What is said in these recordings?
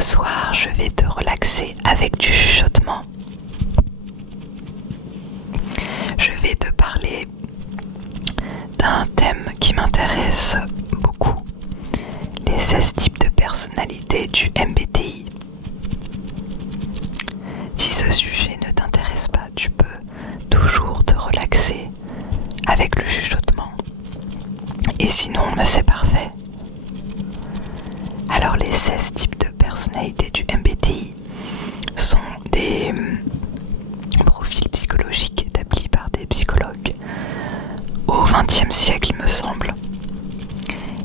Ce soir, je vais te relaxer avec du chuchotement. Je vais te parler d'un thème qui m'intéresse beaucoup, les 16 types de personnalités du MBTI. Si ce sujet ne t'intéresse pas, tu peux toujours te relaxer avec le chuchotement. Et sinon, c'est parfait. Alors, les 16 types de personnalités du MBTI sont des profils psychologiques établis par des psychologues au XXe siècle, il me semble.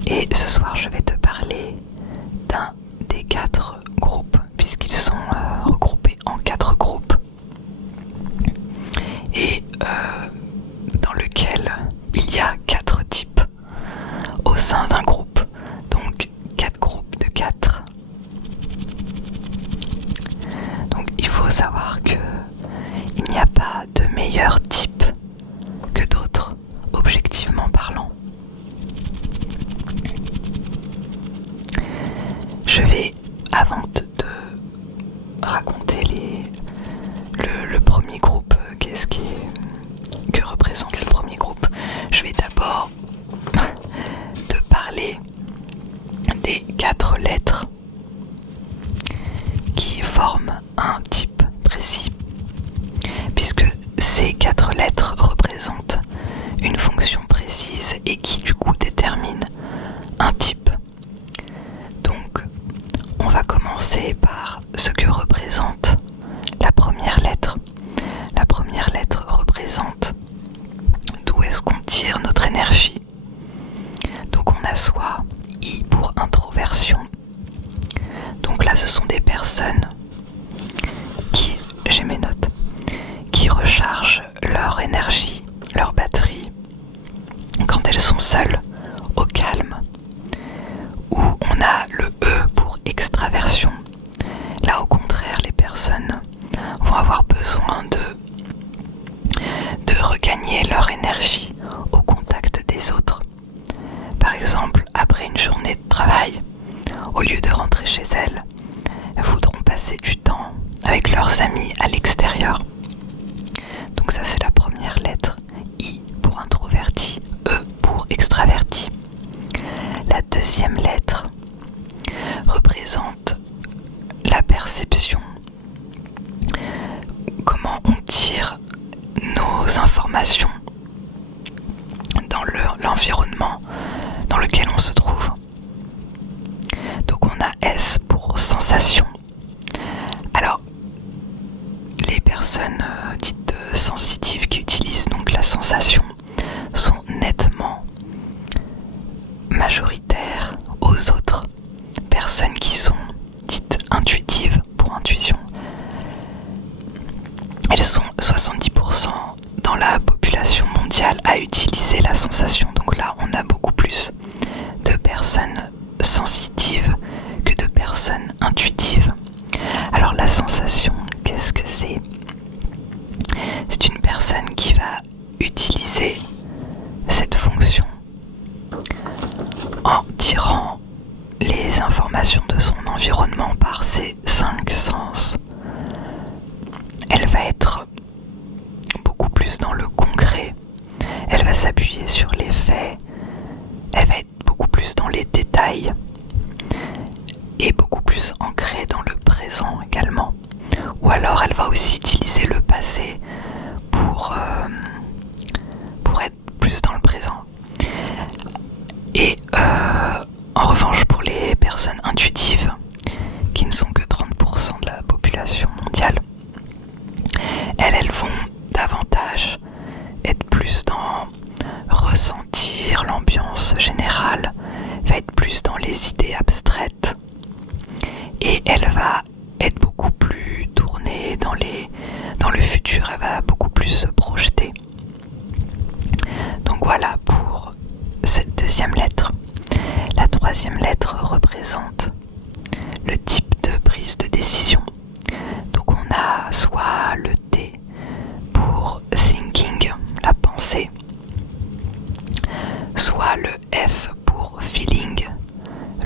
Et ce soir, je vais te parler d'un des 4 groupes, puisqu'ils sont regroupés en 4 groupes, et dans lequel il y a 4 types au sein d'un groupe, donc 4 groupes de 4. Donc il faut savoir que il n'y a pas de meilleur type que d'autres, objectivement parlant. Je vais, avant de te raconter le premier groupe, que représente le premier groupe, je vais d'abord te parler des 4 lettres qui forment un type précis, puisque ces 4 lettres représentent une fonction précise et qui du coup détermine un type. Donc on va commencer par ce que représente la première lettre. La première lettre représente d'où est-ce qu'on tire notre énergie. Donc on a soit I pour introversion. Donc là ce sont des personnes qui, j'ai mes notes, qui rechargent leur énergie, leur batterie quand elles sont seules, au calme. Ou on a le E pour extraversion. Là au contraire, les personnes vont avoir besoin de regagner leur énergie au contact des autres. Par exemple, après une journée de travail, au lieu de rentrer chez elles, elles voudront passer du temps avec leurs amis à l'extérieur. Donc ça, c'est la première lettre. I pour introverti, E pour extraverti. La deuxième lettre représente la perception. Comment on tire nos informations dans l'environnement dans lequel on se trouve. Donc on a S pour sensation. Alors, les personnes dites sensitives qui utilisent donc la sensation sont nettement majoritaires aux autres personnes qui sont dites intuitives pour intuition. Elles sont 70% dans la population mondiale à utiliser la sensation. Donc là, on a beaucoup plus de personnes sensitives que de personnes intuitives. Alors la sensation, qu'est-ce que c'est ? C'est une personne qui va utiliser cette fonction en tirant les informations de son environnement par ses 5 sens. Elle va être beaucoup plus dans le concret, elle va s'appuyer sur les faits, elle va être beaucoup plus dans les détails et beaucoup plus ancrée dans le présent également. Ou alors elle va aussi utiliser le passé pour être plus dans le présent. Et en revanche, pour les personnes intuitives, qui ne sont que 30% de la population mondiale, elles vont davantage être plus dans ressentir l'ambiance générale, va être plus dans les idées abstraites, et elle va être beaucoup plus tournée dans le futur, elle va beaucoup plus se projeter. Donc voilà pour cette deuxième lettre. La troisième lettre représente le type de prise de décision. Donc on a soit le T pour thinking, la pensée, soit le F pour feeling,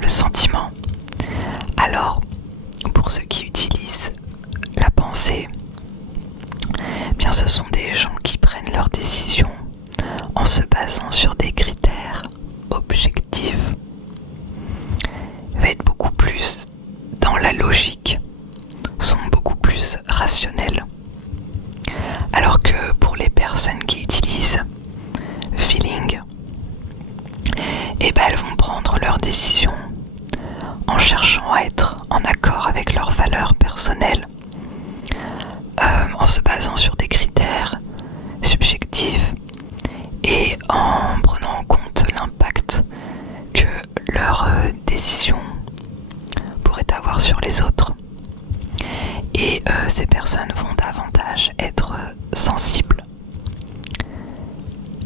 le sentiment. Alors, en cherchant à être en accord avec leurs valeurs personnelles, en se basant sur des critères subjectifs et en prenant en compte l'impact que leurs décisions pourraient avoir sur les autres. Et ces personnes vont davantage être sensibles.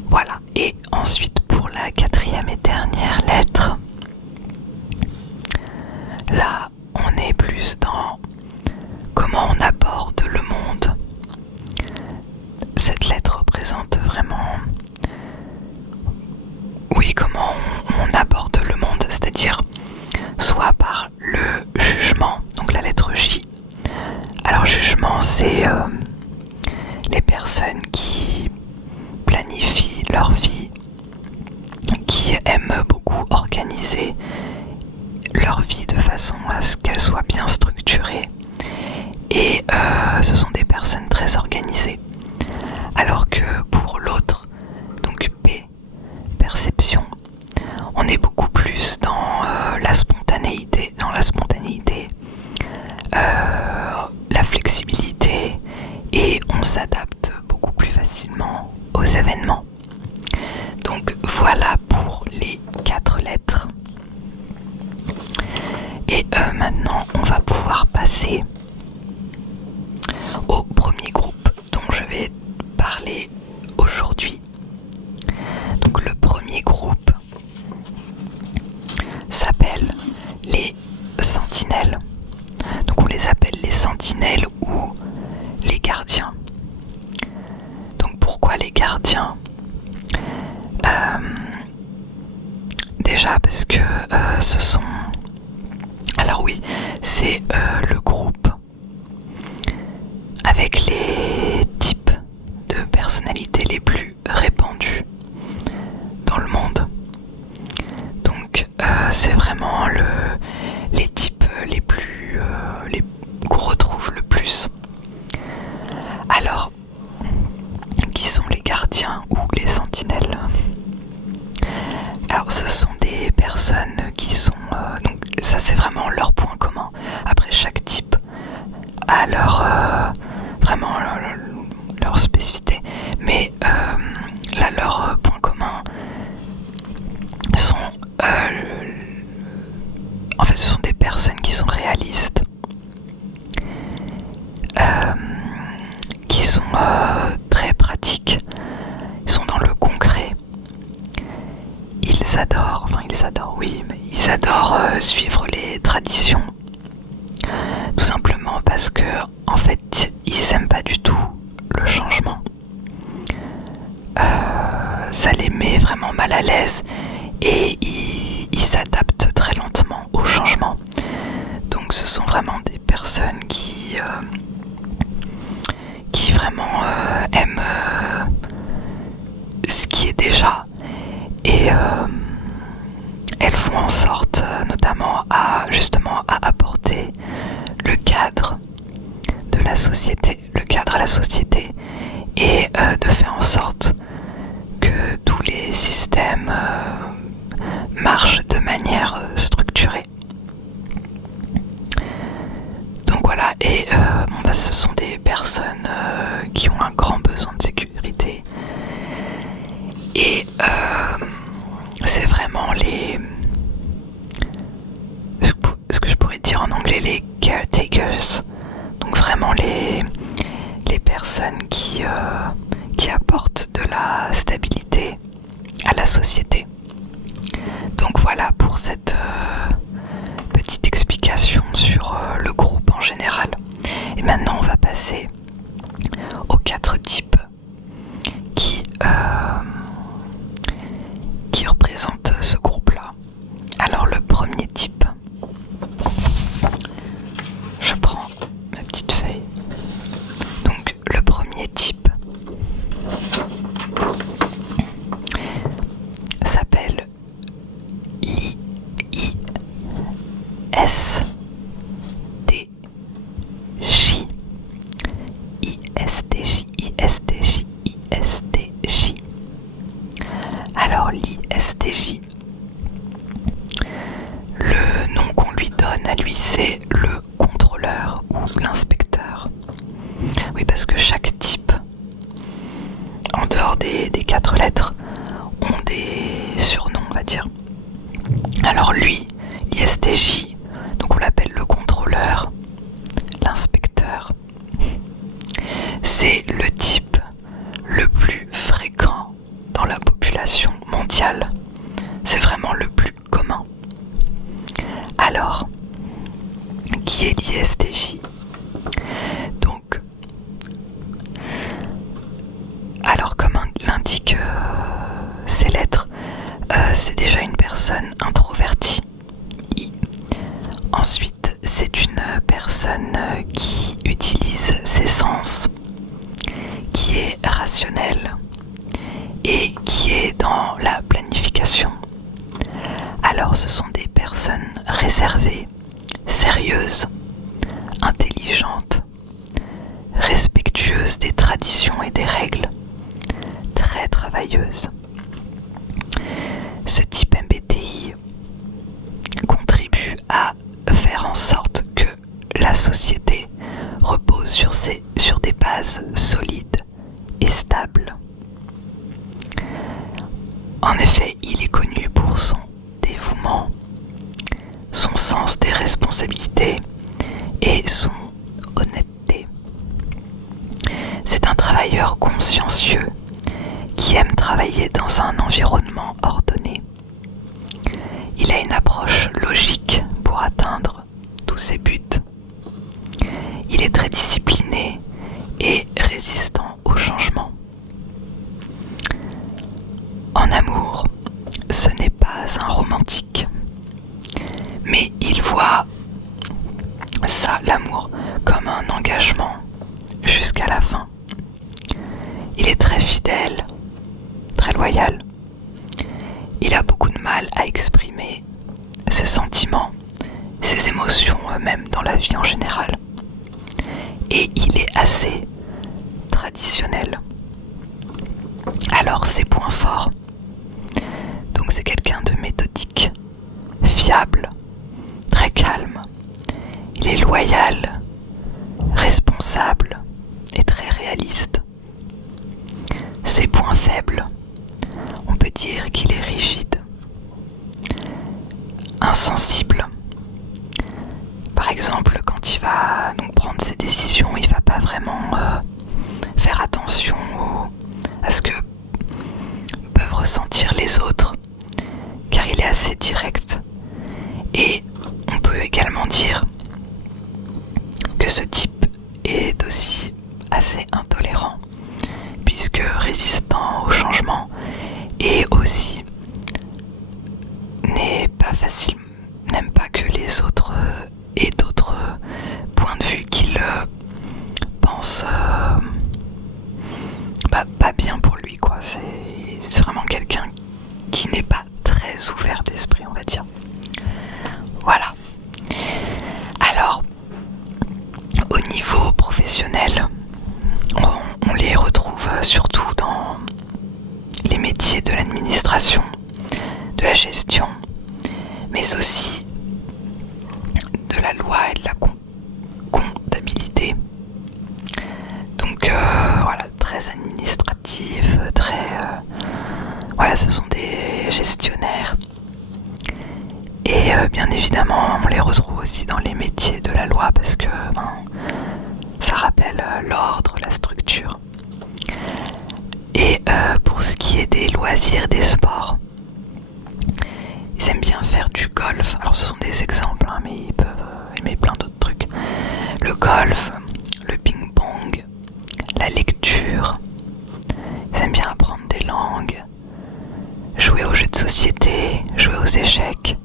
Voilà. Et ensuite pour la quatrième et dernière lettre, là on est plus dans comment on aborde le monde. Cette lettre représente vraiment, oui, comment on aborde le monde, c'est-à-dire soit par le jugement, donc la lettre J. Alors jugement, c'est les personnes qui planifient leur vie, qui aiment beaucoup organiser leur vie de façon à ce qu'elle soit bien structurée. Et ce sont des personnes très organisées. Alors que pour l'autre, donc P, perception, on est beaucoup plus dans la spontanéité, la flexibilité, et on s'adapte beaucoup plus facilement aux événements. Donc voilà pour les 4 lettres. Et maintenant on va pouvoir passer au premier groupe dont je vais parler aujourd'hui. Donc le premier groupe s'appelle les sentinelles. Donc on les appelle les sentinelles ou les gardiens. Donc pourquoi les gardiens ? Déjà parce que ce sont... Alors oui, c'est le groupe avec les types de personnalités les plus répandus dans le monde. Donc c'est vraiment les types les plus qu'on retrouve le plus. Alors, qui sont les gardiens ou les sentinelles ? Alors ce sont des personnes qui sont... donc ça c'est vraiment leur point commun. Après chaque type a vraiment leur spécificité. Mais là leur point commun sont... en fait ce sont des personnes qui sont réalistes. Qui sont très pratiques. Ils sont dans le concret. Ils adorent suivre les traditions. Tout simplement parce que, en fait, ils aiment pas du tout le changement. Ça les met vraiment mal à l'aise et ils s'adaptent très lentement au changement. Donc ce sont vraiment des personnes qui vraiment aiment ce qui est déjà, et elles font en sorte notamment à apporter le cadre à la société et de faire en sorte que tous les systèmes marchent de manière structurée. Donc voilà, et ce sont des personnes qui ont un grand besoin de sécurité, et c'est vraiment ce que je pourrais dire en anglais, les caretakers, donc vraiment les personnes qui apportent de la stabilité à la société. Donc voilà pour cette petite explication sur le groupe en général. Et maintenant on va passer aux 4 types qui représentent ce groupe-là. Alors le premier type, je prends ma petite feuille. Donc le premier type s'appelle ISTJ. Alors l'ISTJ, le nom qu'on lui lui, c'est le contrôleur ou l'inspecteur. Oui, parce que chaque type, en dehors des 4 lettres, ont des surnoms, on va dire. Alors lui, l'ISTJ, donc on l'appelle le contrôleur, l'inspecteur. C'est le type le plus fréquent dans la population mondiale. C'est vraiment le plus commun. Alors, qui est l'ISTJ? Donc, alors comme l'indiquent ces lettres, c'est déjà une personne introvertie. Ensuite, c'est une personne qui utilise ses sens, qui est rationnelle et qui est dans la planification. Alors, ce sont des personnes réservées, sérieuses, intelligentes, respectueuses des traditions et des règles, très travailleuses. Ce type MBTI contribue à faire en sorte que la société repose sur des bases solides et stables. En effet, il est connu pour son dévouement, son sens des responsabilités et son honnêteté. C'est un travailleur consciencieux qui aime travailler dans un environnement ordonné. Il a une approche logique pour atteindre tous ses buts. Il est très discipliné et résistant au changement. En amour, ce n'est pas un romantique, mais il voit ça, l'amour, comme un engagement jusqu'à la fin. Il est très fidèle, très loyal. Il a beaucoup de mal à exprimer ses sentiments, ses émotions, même dans la vie en général. Et il est assez traditionnel. Alors, ses points forts. Donc, c'est quelqu'un de méthodique, fiable, très calme. Il est loyal, responsable et très réaliste. Ses points faibles, on peut dire qu'il est rigide, insensible. Par exemple, quand il va donc prendre ses décisions, il va pas vraiment faire attention à ce que peuvent ressentir les autres, car il est assez direct. Et on peut également dire que ce type est aussi assez intolérant, puisque résistant au changement et aussi n'est pas facile, n'aime pas que les autres aient d'autres points de vue qu'il pense pas bien pour lui, quoi. C'est vraiment quelqu'un qui n'est pas très ouvert d'esprit, on va dire. Voilà. Alors, au niveau professionnel, on les retrouve surtout dans les métiers de l'administration, de la gestion, mais aussi de la loi et de la comptabilité. Donc voilà, très administratif, très voilà, ce sont des gestionnaires. Et bien évidemment, on les retrouve aussi dans les métiers de la loi parce que ça rappelle l'ordre, la structure. Et pour ce qui est des loisirs et des sports, ils aiment bien faire du golf. Alors ce sont des exemples, mais ils peuvent aimer plein d'autres trucs. Le golf, le ping-pong, la lecture. Ils aiment bien apprendre des langues, jouer aux jeux de société, jouer aux échecs.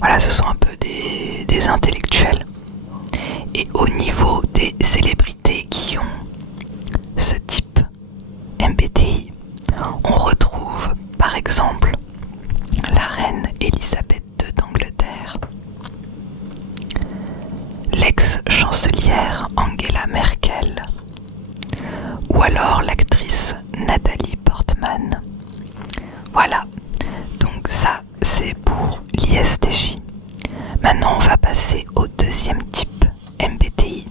Voilà, ce sont un peu des intellectuels. Et au niveau des célébrités qui ont ce type MBTI, on retrouve par exemple la reine Elisabeth II d'Angleterre, l'ex-chancelière Angela Merkel, ou alors l'actrice Nathalie Portman. Voilà, donc ça c'est pour l'ISTJ. Maintenant, on va passer au deuxième type MBTI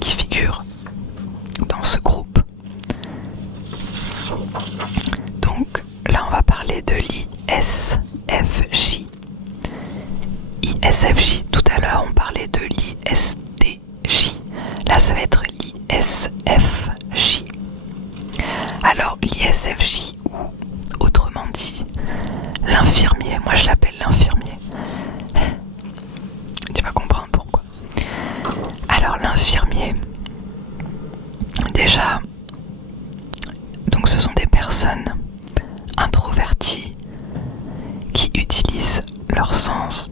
qui figure dans ce groupe. Donc là, on va parler de l'ISFJ. ISFJ, tout à l'heure, on parlait de l'ISTJ. Là, ça va être l'ISFJ. Alors, l'ISFJ, ou autrement dit, l'infirmier, moi je l'appelle l'infirmier. Tu vas comprendre pourquoi. Alors, l'infirmier, déjà, donc ce sont des personnes introverties qui utilisent leur sens,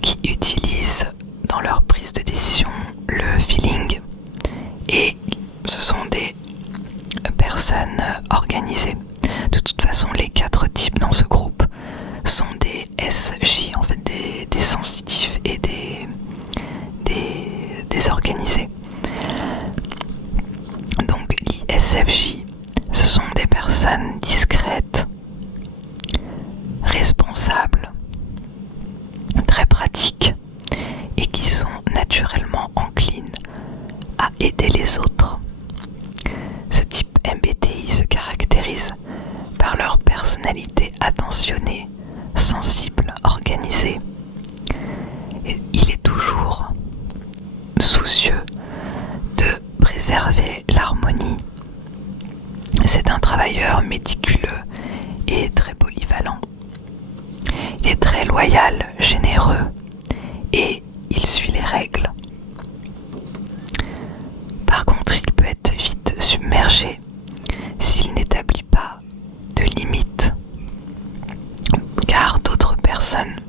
qui utilisent dans leur prise de décision le feeling, et ce sont des personnes organisées. De toute façon, les 4 types dans ce groupe sont des SJ, en fait des sensitifs et des organisés. Donc l'ISFJ, ce sont des personnes discrètes, responsables, très pratiques et qui sont naturellement enclines à aider les autres. Ce type MBTI se caractérise par leur personnalité attentionnée, sensible, organisée. Et il est toujours soucieux de préserver l'harmonie. C'est un travailleur méticuleux et très polyvalent. Il est très loyal, généreux et il suit les règles. Par contre, il peut être vite submergé s'il n'établit pas de limites, car d'autres personnes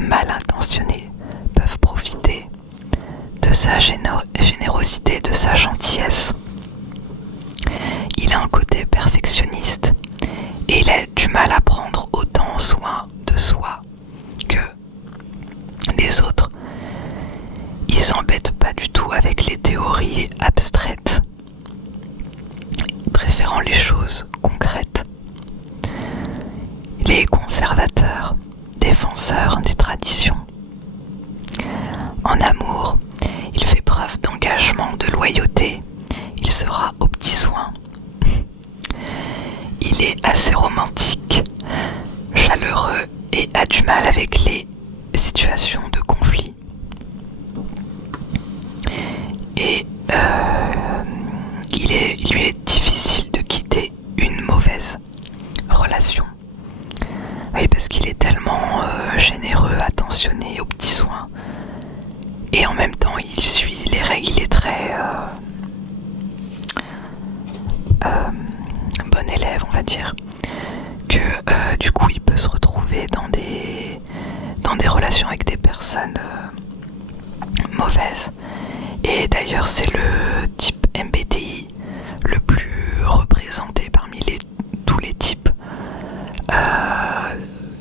mal intentionnées peuvent profiter de sa générosité, de sa gentillesse. Il a un côté perfectionniste et il a du mal à prendre autant soin de soi que les autres. Il s'embête pas du tout avec les théories abstraites, préférant les choses concrètes. Il est conservateur, défenseur des traditions. En amour, il fait preuve d'engagement, de loyauté. Il sera aux petits soins. Il est assez romantique, chaleureux et a du mal avec les situations de conflit. Et il lui est difficile de quitter une mauvaise relation. Oui, parce qu'il est tellement généreux, attentionné aux petits soins. Et en même temps, il suit les règles, il est très bon élève, on va dire. Que du coup, il peut se retrouver dans des relations avec des personnes mauvaises. Et d'ailleurs, c'est le type MBTI le plus représenté parmi tous les types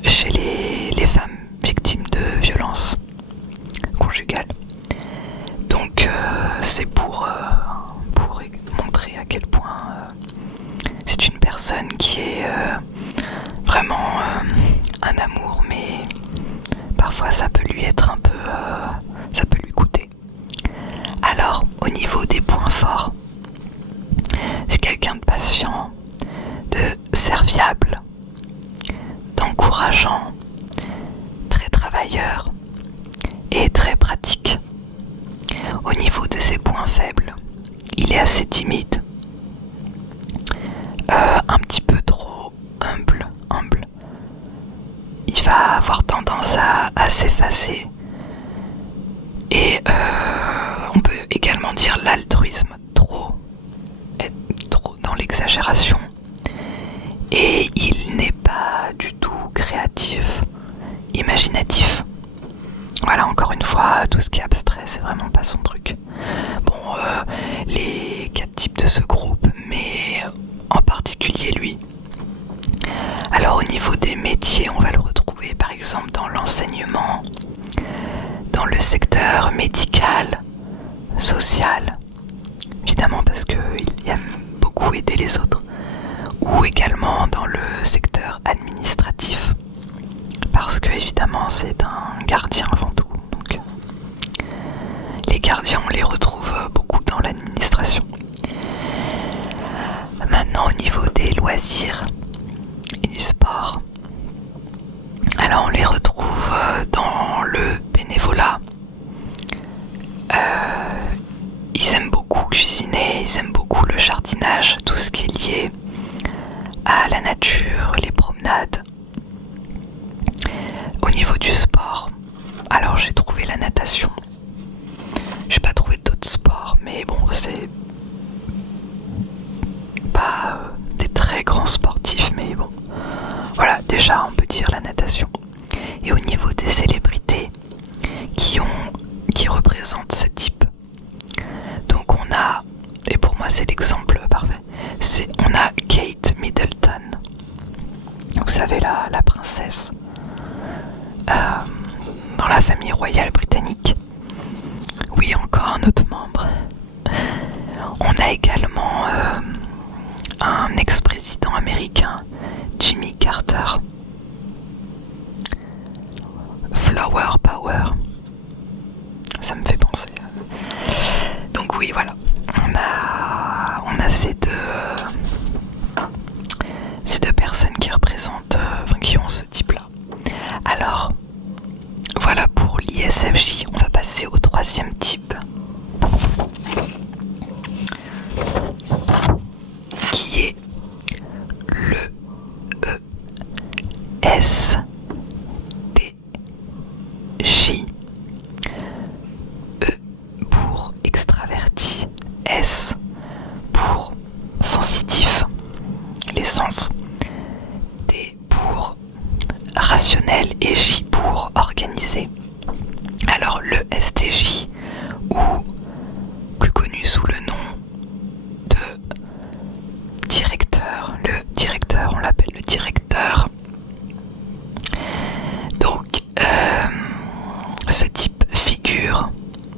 chez les femmes victimes de violences conjugales. Donc c'est pour montrer à quel point c'est une personne qui est vraiment un amour, mais parfois ça peut lui être un peu ça peut lui coûter. Alors, au niveau des points forts, c'est quelqu'un de patient, de serviable, d'encourageant, très travailleur et très pratique. Au niveau de ses points faibles, il est assez timide, un petit peu trop humble. Il va avoir tendance à s'effacer. Et on peut également dire l'altruisme, trop dans l'exagération. Et il n'est pas du tout créatif, imaginatif. Voilà, encore une fois, tout ce qui est abstrait, c'est vraiment pas son truc. Bon, les 4 types de ce groupe, mais en particulier lui. Alors au niveau des métiers, on va le retrouver par exemple dans l'enseignement, dans le secteur médical, social, évidemment parce qu'il aime beaucoup aider les autres, ou également dans le secteur généralement c'est un gardien avant tout. Donc, les gardiens, on les retrouve beaucoup dans l'administration. Maintenant, au niveau des loisirs et du sport, alors on les retrouve dans le bénévolat. Ils aiment beaucoup cuisiner, ils aiment beaucoup le jardinage, tout ce qui est lié à la nature, les promenades. Au niveau du sport, alors j'ai trouvé la natation. J'ai pas trouvé d'autres sports, mais bon, c'est pas des très grands sportifs, mais bon, voilà, déjà on peut dire la natation. Et au niveau des célébrités qui représentent ce type, donc on a, et pour moi c'est l'exemple parfait, on a Kate Middleton, vous savez la princesse dans la famille royale britannique. Oui, encore un autre membre. On a également un ex-président américain, Jimmy Carter. Flower Power. Ça me fait penser. Donc oui, voilà. On a ces deux personnes qui représentent, qui ont ce type-là. Alors, voilà pour l'ISFJ. On va passer au troisième type, qui est le ESTJ. E pour extraverti, S pour sensitif, les sens, D pour rationnel et J pour organisé. Alors le STJ, ou plus connu sous le nom de directeur, on l'appelle le directeur. Donc ce type figure,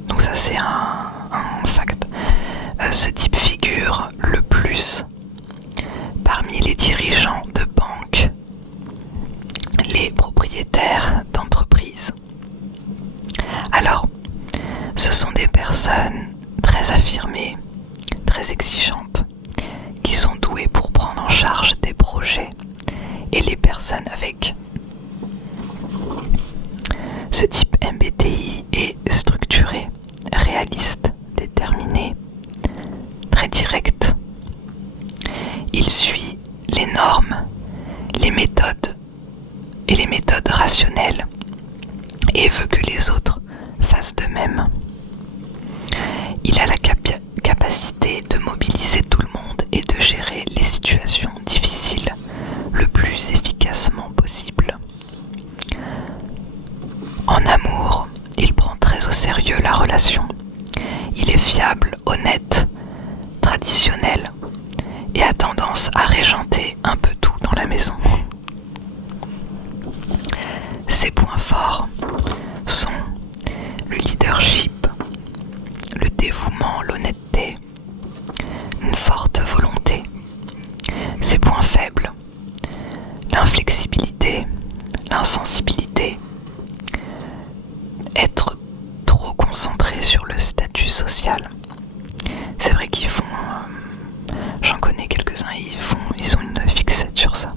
donc ça c'est un fact, ce type figure le plus parmi les dirigeants de banques, les propriétaires d'entreprises. Alors, ce sont des personnes très affirmées, très exigeantes, qui sont douées pour prendre en charge des projets, et les personnes avec ce type MBTI est structuré, réaliste, déterminé, très direct. Il suit les normes, les méthodes et les méthodes rationnelles et veut que les autres fassent de même. Il a la capacité de mobiliser tout le monde et de gérer les situations difficiles le plus efficacement possible. En amour, il prend très au sérieux la relation. Il est fiable, honnête, traditionnel et a tendance à régenter un peu tout dans la maison. Ses points forts sont le leadership, le dévouement, l'honnêteté, une forte volonté. Ses points faibles, l'inflexibilité, l'insensibilité, être trop concentré sur le statut social. C'est vrai qu'ils font, j'en connais quelques-uns, ils ont une fixette sur ça.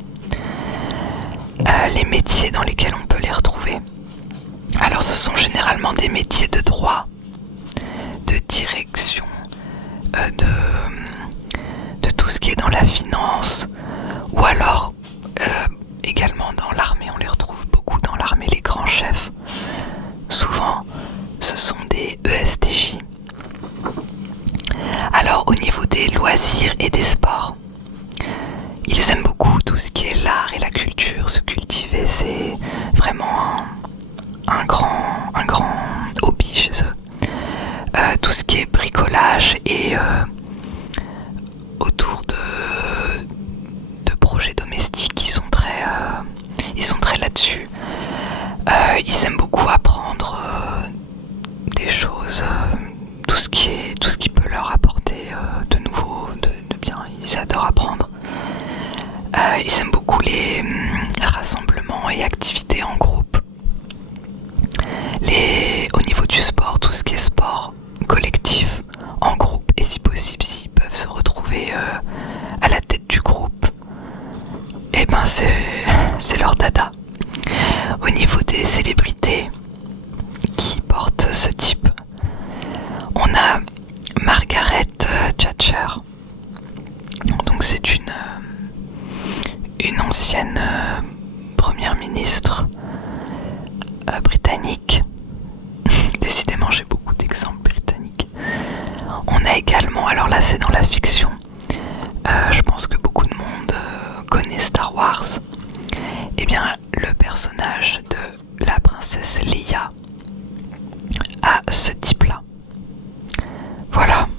Les métiers dans lesquels on peut les retrouver. Alors ce sont généralement des métiers de droit, de direction, de tout ce qui est dans la finance, ou alors également dans l'armée. On les retrouve beaucoup dans l'armée, les grands chefs. Souvent ce sont des ESTJ. Alors au niveau des loisirs et des sports, ils aiment beaucoup tout ce qui est l'art et la culture. Se cultiver, c'est vraiment un grand hobby chez eux. Tout ce qui est bricolage et autour de projets domestiques, ils sont très là-dessus. Ils aiment beaucoup apprendre des choses, tout ce qui peut leur apporter de nouveau, de bien. Ils adorent apprendre. Ils aiment beaucoup les rassemblements et activités en groupe. l'ancienne première ministre britannique. Décidément, j'ai beaucoup d'exemples britanniques. On a également, alors là c'est dans la fiction, je pense que beaucoup de monde connaît Star Wars. Eh bien, le personnage de la princesse Leia a ce type-là. Voilà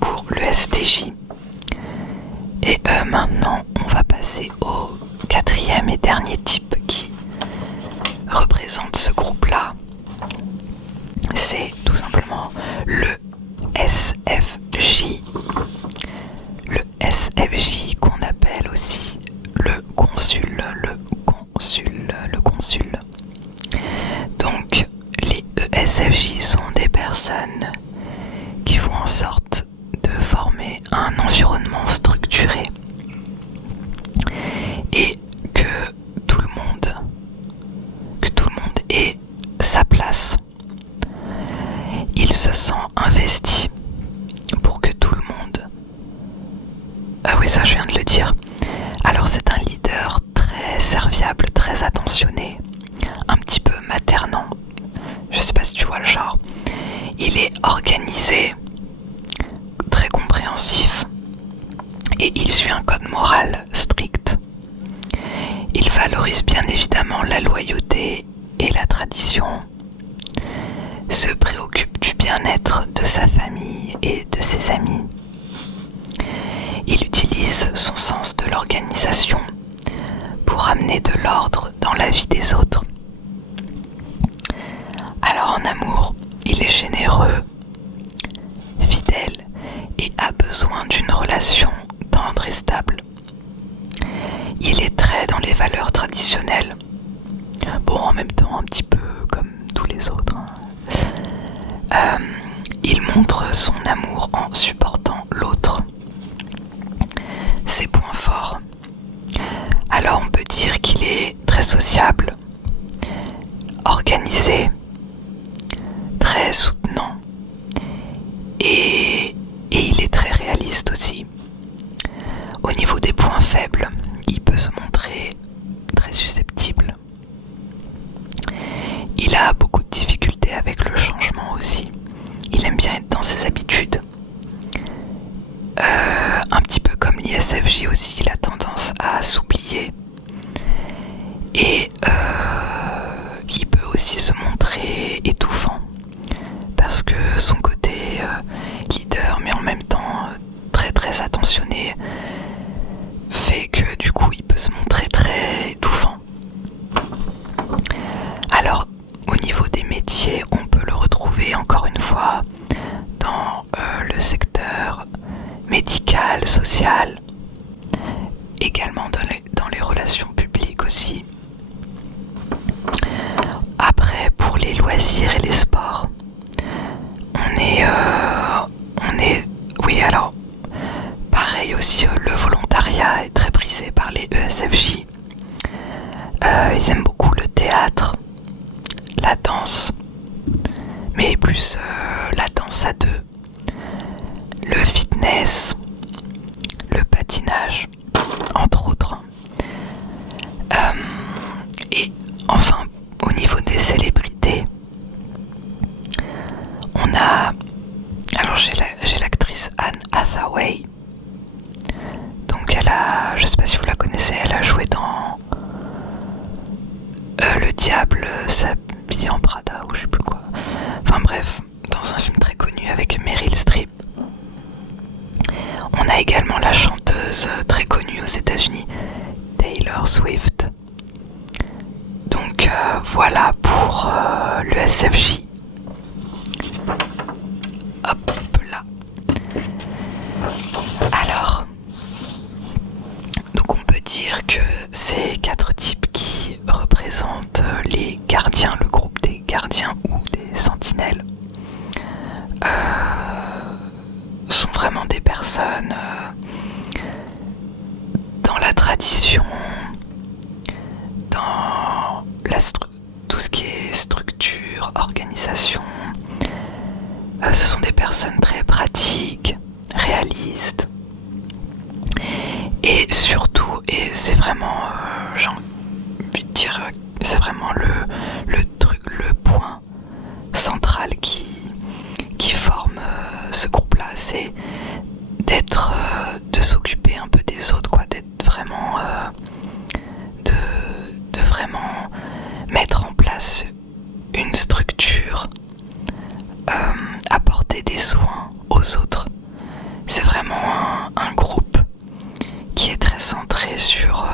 pour le STJ. Et maintenant, on va passer au quatrième et dernier type qui représente ce groupe-là. C'est tout simplement le SFJ. Le SFJ qu'on appelle aussi le consul. Donc, les ESFJ sont des personnes qui font en sorte de former un environnement structuré et que tout le monde ait sa place. Il se sent investi pour que tout le monde... Ah oui, ça je viens de le dire. Alors c'est un leader très serviable, très attentionné, un petit peu maternant. Je sais pas si tu vois le genre. Il est organisé, très compréhensif, et il suit un code moral strict. Il valorise bien évidemment la loyauté et la tradition, se préoccupe du bien-être de sa famille et de ses amis. Il utilise son sens de l'organisation pour amener de l'ordre dans la vie des autres. Alors en amour, il est généreux, fidèle et a besoin d'une relation tendre et stable. Il est très dans les valeurs traditionnelles. Bon, en même temps, un petit peu comme tous les autres. Il montre son amour en supportant l'autre. Ses points forts. Alors on peut dire qu'il est très sociable, organisé, très soutenant et il est très réaliste aussi. Au niveau des points faibles, il peut se montrer très susceptible. Il a beaucoup de difficultés avec le changement aussi. Il aime bien être dans ses habitudes. Un petit peu comme l'ISFJ aussi, il a tendance à s'oublier. Et il peut aussi se montrer étouffant. Parce que son côté leader, mais en même temps très très attentionné, fait que du coup il peut se montrer très étouffant. Alors au niveau des métiers, on peut le retrouver encore une fois dans le secteur médical, social, également dans les relations publiques aussi. Après, pour les loisirs et les sports, oui, alors pareil aussi, le volontariat est très prisé par les ESFJ. Ils aiment beaucoup le théâtre, la danse, mais plus la danse à deux, le fitness, le patinage, entre autres. Et enfin, au niveau des célébrités, on a... Alors j'ai l'actrice Anne Hathaway. Donc elle a... Je sais pas si vous la connaissez, elle a joué dans... Le diable s'habille en Prada ou je sais plus quoi. Enfin bref, dans un film très connu avec Meryl Streep. On a également la chanteuse très connue aux États-Unis, Taylor Swift. Donc voilà pour le SFJ. Hop là. Alors, donc on peut dire que ces quatre types qui représentent les gardiens, le groupe des gardiens ou des sentinelles, sont vraiment des personnes dans la tradition, dans tout ce qui est structure, organisation. Ce sont des personnes très pratiques, réalistes et surtout, et c'est vraiment, vraiment le truc, le point central qui forme ce groupe-là, c'est de s'occuper un peu des autres, quoi, d'être vraiment de vraiment mettre en place une structure, apporter des soins aux autres. C'est vraiment un groupe qui est très centré sur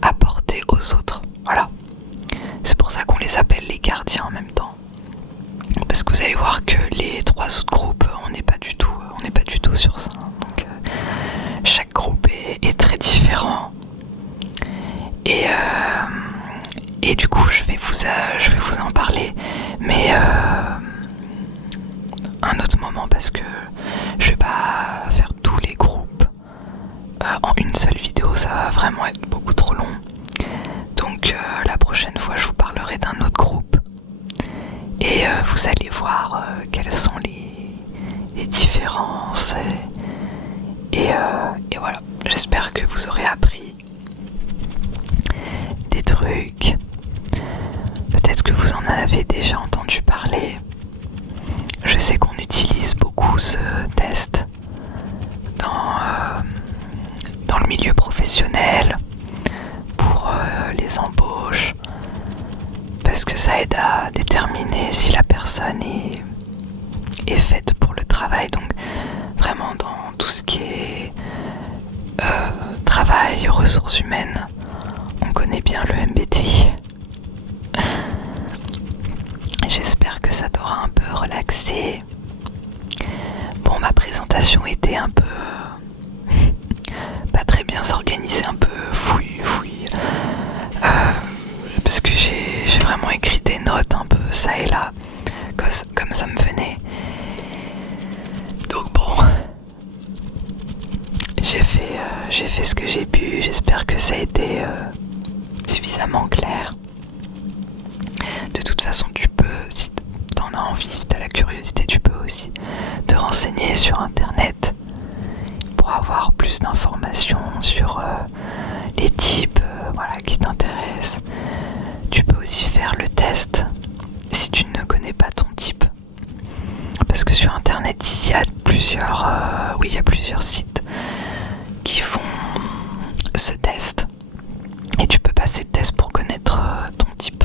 apporter aux autres. Voilà. C'est pour ça qu'on les appelle les gardiens en même temps. Parce que vous allez voir que les 3 autres groupes, on n'est pas du tout sur ça. Donc chaque groupe est très différent. Et du coup, je vais vous en parler, mais un autre moment, parce que je vais pas faire tous les groupes en une seule vidéo, ça va vraiment être beaucoup trop long. Donc la prochaine fois, je vous parlerai d'un autre groupe et vous allez voir quelles sont les différences et voilà. J'espère que vous aurez appris des trucs. Peut-être que vous en avez déjà entendu parler. Je sais qu'on utilise beaucoup ce test dans le milieu professionnel pour les embauches, parce que ça aide à déterminer si la personne est faite pour le travail. Donc vraiment dans tout ce qui est travail, ressources humaines, on connaît bien le MBTI. J'espère que ça t'aura un peu relaxé. Bon, ma présentation était un peu pas très bien organisée, un peu fouille, parce que j'ai vraiment écrit des notes un peu ça et là, comme ça me venait. Donc bon, j'ai fait ce que j'ai pu. J'espère que ça a été suffisamment clair. De toute façon, tu peux, si t'en as envie, si t'as la curiosité, tu peux aussi te renseigner sur internet pour avoir plus d'informations sur les types qui t'intéressent. Tu peux aussi faire le test si tu ne connais pas ton type, parce que sur internet il y a plusieurs sites qui font ce test et tu peux passer le test pour connaître ton type.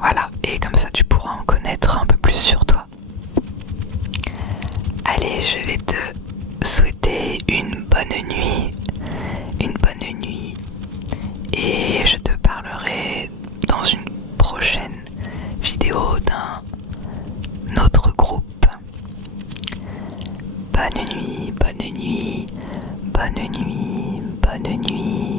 Voilà, et comme ça tu pourras en connaître un peu plus sur toi. Allez, je vais te souhaiter une bonne nuit, et je te parlerai dans une prochaine vidéo d'un autre groupe. Bonne nuit, bonne nuit, bonne nuit, bonne nuit.